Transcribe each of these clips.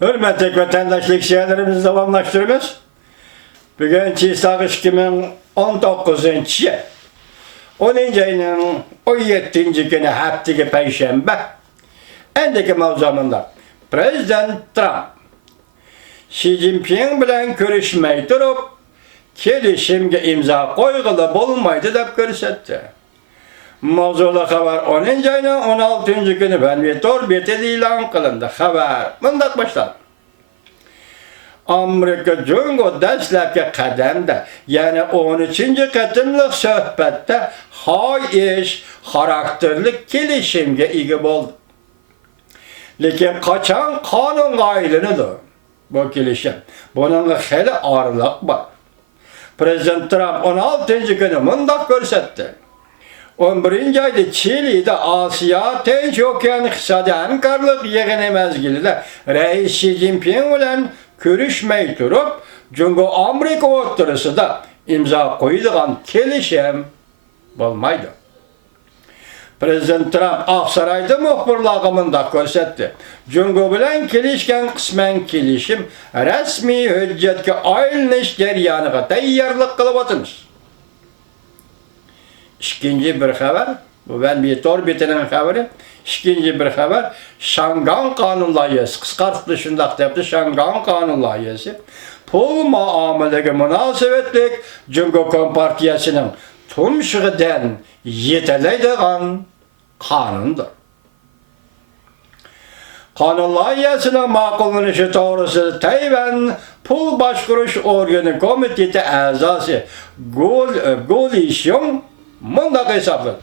Hürmetli vatandaşlık şeylerimizi devamlaştırıyoruz. Bugün Çiğsak 2019 yıl 10. ayının 17. günü haftaki Perşembe. Endeki mavzamında Prezident Trump Xi Jinping bilen görüşmeyi durup kelişimge imza koygılı bulmaydı dep görsetdi. Mavzulu haber 10. ayının 16. günü ben bir torbiyeti ilan kılındı. Haber bundak başladı. Amerika Cungo dastlabki qadamda, yani 13. qatimliq suhbatda xohish xarakterli kelishimga ega bo'ldi. Lekin qachon qonunga aylanadi bu kelishim? Buning hali orliq bor. Prezident Trump 16. kuni mundaq ko'rsatdi. 11. ayda Chilida Osiyo Tinch okean iqtisodiy hamkorlik yig'ini mezgilida Rais Xi Jinping bilan görüşmeyi durup, Cungo Amerika o'rtasida imza qo'yilgan kelishim bo'lmaydi. Prezident Trump Oqsaroyda muxbirlarga mundaq ko'rsatdi. Cungo bilan kelishgan qisman kelishim rasmiy hujjatga aylanish jarayoniga tayyorlik qilyapmiz. İkinci bir haber, bu ben bir torbetining haberi. İkinci bir haber, Şangan Kanun Layihasi, qisqartib shundaq debdi, Şangan Kanun Layihasi pul muomalaga munosabatlik Cungo Kompartiyasining tumshug'idan yetelaydigan qonundir. Kanun Layihasining ma'qullanishi to'g'risida Tayvan Pul boshqarish organi komiteti a'zosi Gulishyong mundaq hisobladi.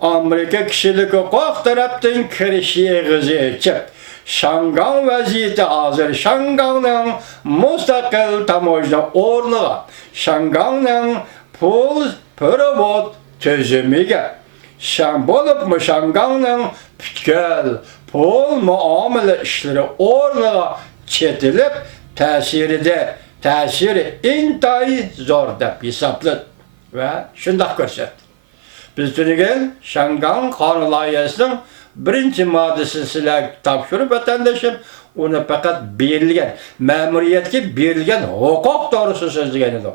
Amerika kishilik huquq tarafdan kirish yig'izi ichib, Şangan vaziyati hozir Şanganning mustaqil tamojna o'rniga, Şanganning pul perevod tizimiga, bo'libmi Şanganning butkul pul muomala ishlari o'rniga chetilib, ta'siri intayi zo'r deb hisobladi ve shundoq ko'rsatdi. Biz bugün Şangan Kanun Layihasining birinchi moddasini sizlarga topshirib vatandoshim, uni faqat berilgan, ma'muriyatga berilgan huquq to'g'risida so'zlagan edi.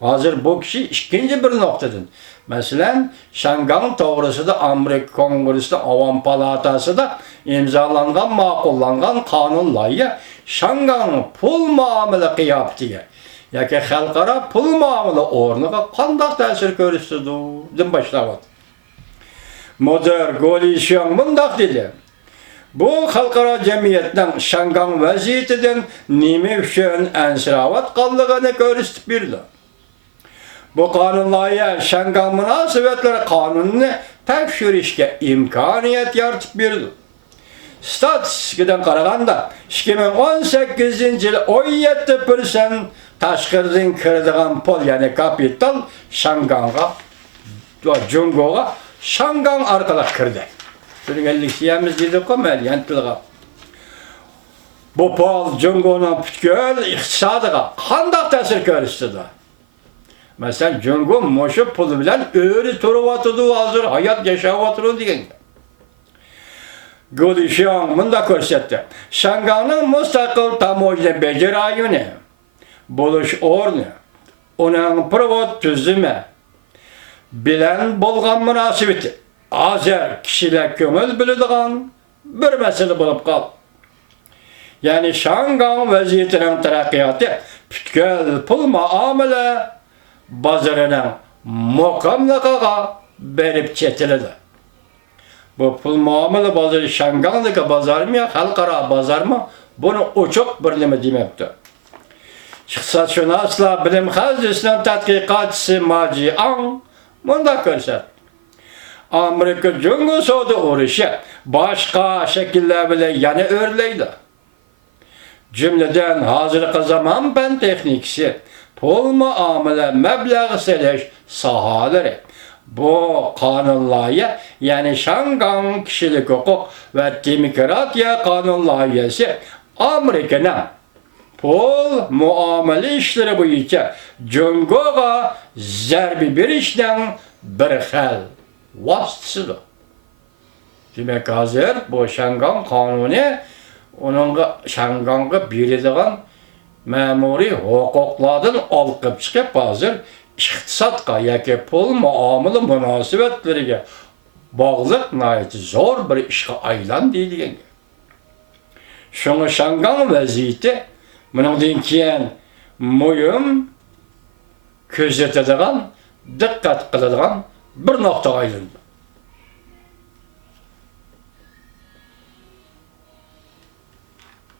Hozir bu kishi ikkinchi bir nuqtadan, masalan, Şangan to'g'risida Amerika Kongressida Avam palatasida imzolangan, ma'qullangan qonun loyiha Şangan pul muomala qiyotiga yoki xalqaro pul muomala o'rniga qanday ta'sir ko'rsatdi deb boshladi. Moder Gulishyong mundaq dedi. Bu xalqaro jamiyatning Şangan vaziyatidan nima uchun ansiravatganligini ko'rsatib berdi. Bu qonun loyiha Şangan munosabatlari qonunini tekshirishga imkoniyat yaratib berdi. Statistikadan qaraganda 2018 yil 17% tashqaridan kiradigan pul, ya'ni kapital Şangan'a va Jungo'ga Şangan orqali kirdi. Tushunganligimiz deydi-ku, maliyan tilga. Bu pul Jungo'ning butkul iqtisodiga qanday ta'sir ko'rsatdi? Masalan, Jungo mushu pul bilan o'ri turib hozir hayot yashayotdi degan. Gulishyong munda ko'rsatdi. Şanganning mustaqil tamojna bajarayuni bo'lish o'rni, uning prevod tuzumi bilan bo'lgan munosabati hozir kishilar ko'ngil biladigan bir masala bo'lib qoldi. Ya'ni Şangan vaziyatining taraqqiyoti butkul pul muomala bozorining muqimligiga berib chetiladi. Bu pul muomala bozori Şangandagi bozormi, xalqaro bozormi, buni ochiq bir nima demabdi. Iqtisodshunoslar bilim hazisining tadqiqotchisi Maji Ang mundaq ko'rsatdi. Amerika Jungo savdo urushi boshqa shakllar bilan yana o'rlaydi. Jumladan hozirgi zamon fan texnikasi, pul muomala mablag' solish sohalari. Bu qonun loyiha, ya'ni Şangan kishilik huquq va demokratiya qonun loyihasi Amerikaning pul muomala ishlari bo'yicha Jungo'ga zarba berishning bir xil vositasidir. Demek hazır bu Şangan kanunu onunğa Şanganğa berildiğin memuri hukuklardan alıp çıkıp hazır iqtisadga yoki pul muomala munosabatlariga bog'liq nihoyat zo'r bir ishga aylandi degan. Şoňa Şangan vaziyeti bundan keyin muhim ko'zatadigan, diqqat qiladigan bir nuqtaga aylandi.